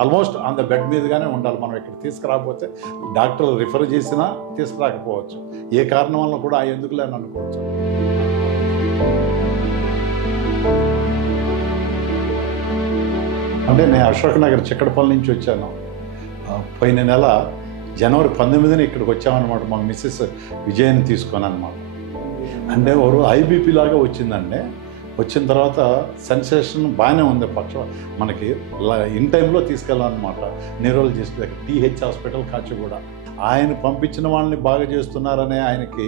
Almost on the bed మీదుగానే ఉండాలి. మనం ఇక్కడ తీసుకురాకపోతే డాక్టర్లు రిఫర్ చేసినా తీసుకురాకపోవచ్చు. ఏ కారణం వల్ల కూడా ఎందుకులే అని అనుకోవచ్చు. అంటే నేను అశోక్ నగర్ చిక్కడపల్లి నుంచి వచ్చాను. పోయిన నెల జనవరి 19న ఇక్కడికి వచ్చామన్నమాట. మా మిస్సెస్ విజయని తీసుకొని అనమాట. అంటే ఎవరు ఐబీపీ లాగా వచ్చిందండి. వచ్చిన తర్వాత సెన్సేషన్ బాగానే ఉంది. మనకి ఇన్ టైంలో తీసుకెళ్ళాలన్నమాట న్యూరాలజిస్ట్ దగ్గర, టీహెచ్ హాస్పిటల్ కాచిగూడ. ఆయన పంపించిన వాళ్ళని బాగా చేస్తున్నారనే ఆయనకి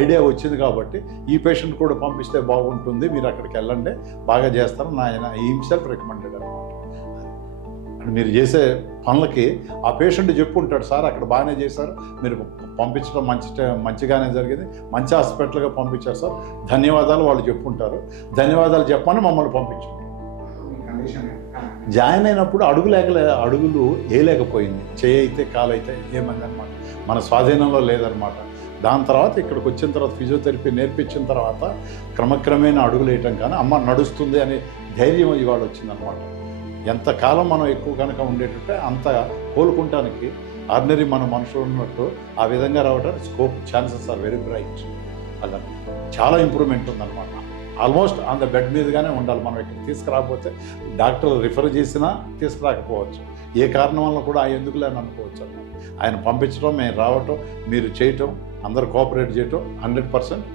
ఐడియా వచ్చింది కాబట్టి ఈ పేషెంట్ కూడా పంపిస్తే బాగుంటుంది, మీరు అక్కడికి వెళ్ళండి, బాగా చేస్తారని ఆయన హిమ్సెల్ఫ్ రికమెండెడ్ అనమాట. మీరు చేసే పనులకి ఆ పేషెంట్ చెప్పుకుంటాడు, సార్ అక్కడ బాగానే చేశారు, మీరు పంపించడం మంచిగానే జరిగింది, మంచి హాస్పిటల్గా పంపించారు సార్, ధన్యవాదాలు వాళ్ళు చెప్పుకుంటారు. ధన్యవాదాలు చెప్పని మమ్మల్ని పంపించారు. జాయిన్ అయినప్పుడు అడుగులు వేయలేకపోయింది, చేయి అయితే కాలు అయితే ఏమందనమాట, మన స్వాధీనంలో లేదనమాట. దాని తర్వాత ఇక్కడికి వచ్చిన తర్వాత ఫిజియోథెరపీ నేర్పించిన తర్వాత క్రమక్రమేణా అడుగులు వేయటం కానీ అమ్మ నడుస్తుంది అనే ధైర్యం ఇవాళ వచ్చిందనమాట. ఎంతకాలం మనం ఎక్కువ కనుక ఉండేటంటే అంత కోలుకుంటానికి ఆర్డినరీ మన మనుషులు ఉన్నట్టు ఆ విధంగా రావడానికి scope chances are very bright. అలా చాలా ఇంప్రూవ్మెంట్ ఉందన్నమాట. ఆల్మోస్ట్ ఆన్ ద బెడ్ మీదుగానే ఉండాలి. మనం ఇక్కడ తీసుకురాకపోతే డాక్టర్లు రిఫర్ చేసినా తీసుకురాకపోవచ్చు. ఏ కారణం వల్ల కూడా ఎందుకులే అని అనుకోవచ్చు అన్నమాట. ఆయన పంపించడం, మేము రావటం, మీరు చేయటం, అందరూ కోఆపరేట్ చేయటం 100%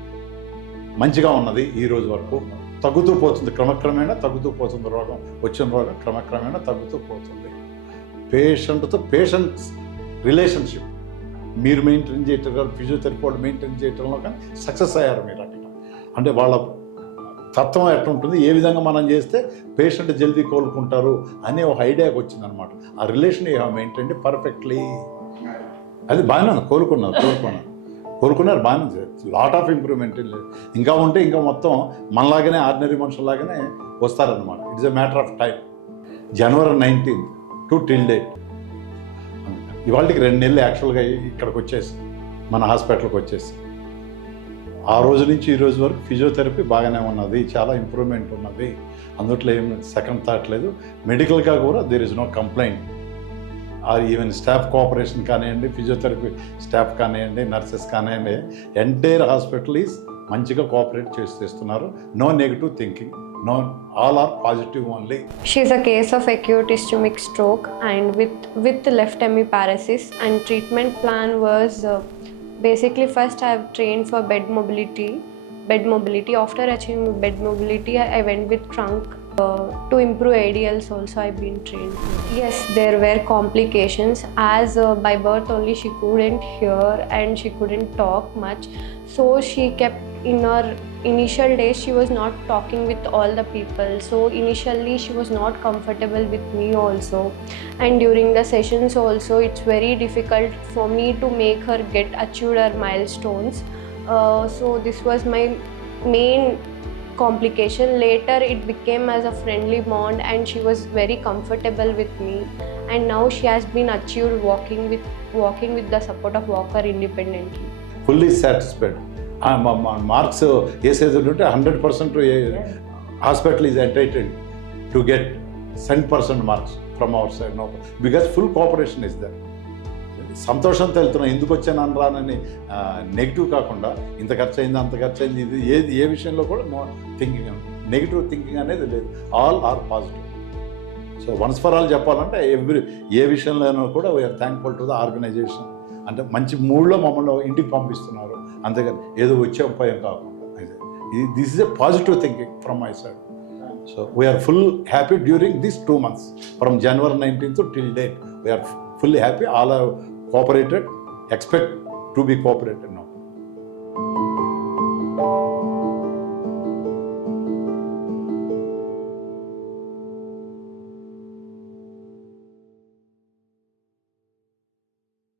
మంచిగా ఉన్నది. ఈ రోజు వరకు తగ్గుతూ పోతుంది, క్రమక్రమేణా తగ్గుతూ పోతుంది. రోగం వచ్చిన రోగం క్రమక్రమేణా తగ్గుతూ పోతుంది. పేషెంట్తో పేషెంట్స్ రిలేషన్షిప్ మీరు మెయింటైన్ చేయటం, ఫిజియోథెరపీ వాళ్ళు మెయింటైన్ చేయటంలో కానీ సక్సెస్ అయ్యారు మీరు అక్కడ. అంటే వాళ్ళ తత్వం ఎట్లుంటుంది, ఏ విధంగా మనం చేస్తే పేషెంట్ జల్దీ కోలుకుంటారు అనే ఒక ఐడియాకి వచ్చిందనమాట. ఆ relation you have maintained perfectly. అది బాగానే ఉంది, కోరుకున్నారు బాగానే ఉంది. లాట్ ఆఫ్ ఇంప్రూవ్మెంట్ లేదు. ఇంకా ఉంటే ఇంకా మొత్తం మనలాగానే ఆర్డినరీ మనుషులాగానే వస్తారనమాట. It's a matter of time. January 19th to till date, ఇవాళకి 2 నెలలు యాక్చువల్గా ఇక్కడికి వచ్చేసి మన హాస్పిటల్కి వచ్చేసి. ఆ రోజు నుంచి ఈ రోజు వరకు ఫిజియోథెరపీ బాగానే ఉన్నది, చాలా ఇంప్రూవ్మెంట్ ఉన్నది. అందుట్లో ఏం సెకండ్ థాట్ లేదు. మెడికల్గా కూడా there is no complaint. Even staff cooperation కానివ్వండి, ఫిజియోథెరపీ స్టాఫ్ కానివ్వండి, నర్సెస్ కానివ్వండి, ఎంటైర్ హాస్పిటల్ ఈజ్ మంచిగా కోఆపరేట్ చేస్తున్నారు. No negative thinking, no, all are positive only. She is a case of acute ischemic stroke and with left hemiparesis, and treatment plan was basically first I have trained for bed mobility. After achieving bed mobility I went with trunk. To improve ADLs also I've been trained. Yes, there were complications as by birth only she couldn't hear and she couldn't talk much, so she kept in her initial days she was not talking with all the people, so initially she was not comfortable with me also, and during the sessions also it's very difficult for me to make her get achieved her milestones. So this was my main complication. Later it became as a friendly bond and she was very comfortable with me, and now she has been achieved walking with the support of walker independently. Fully satisfied. Marks వేసేదంటే 100% hospital is entitled to get 100% marks from our side. No, because full cooperation is there. సంతోషంతో వెళ్తున్నాం, ఎందుకు వచ్చాను రానని negative కాకుండా ఇంత ఖర్చు అయింది, అంత ఖర్చు అయింది, ఇది ఏ విషయంలో కూడా నో థింకింగ్, నెగిటివ్ థింకింగ్ అనేది లేదు. All are positive. So once for all చెప్పాలంటే ఏ విషయంలోనూ కూడా we are thankful to the organization. అంటే మంచి మూడ్లో మమ్మల్ని ఇంటికి పంపిస్తున్నారు, అంతేగాని ఏదో వచ్చే ఉపాయం కాకుండా. This is a positive thinking from my side. So we are full happy during this 2 months from January 19th till date. We are fully happy. All have cooperated, expect to be cooperated now.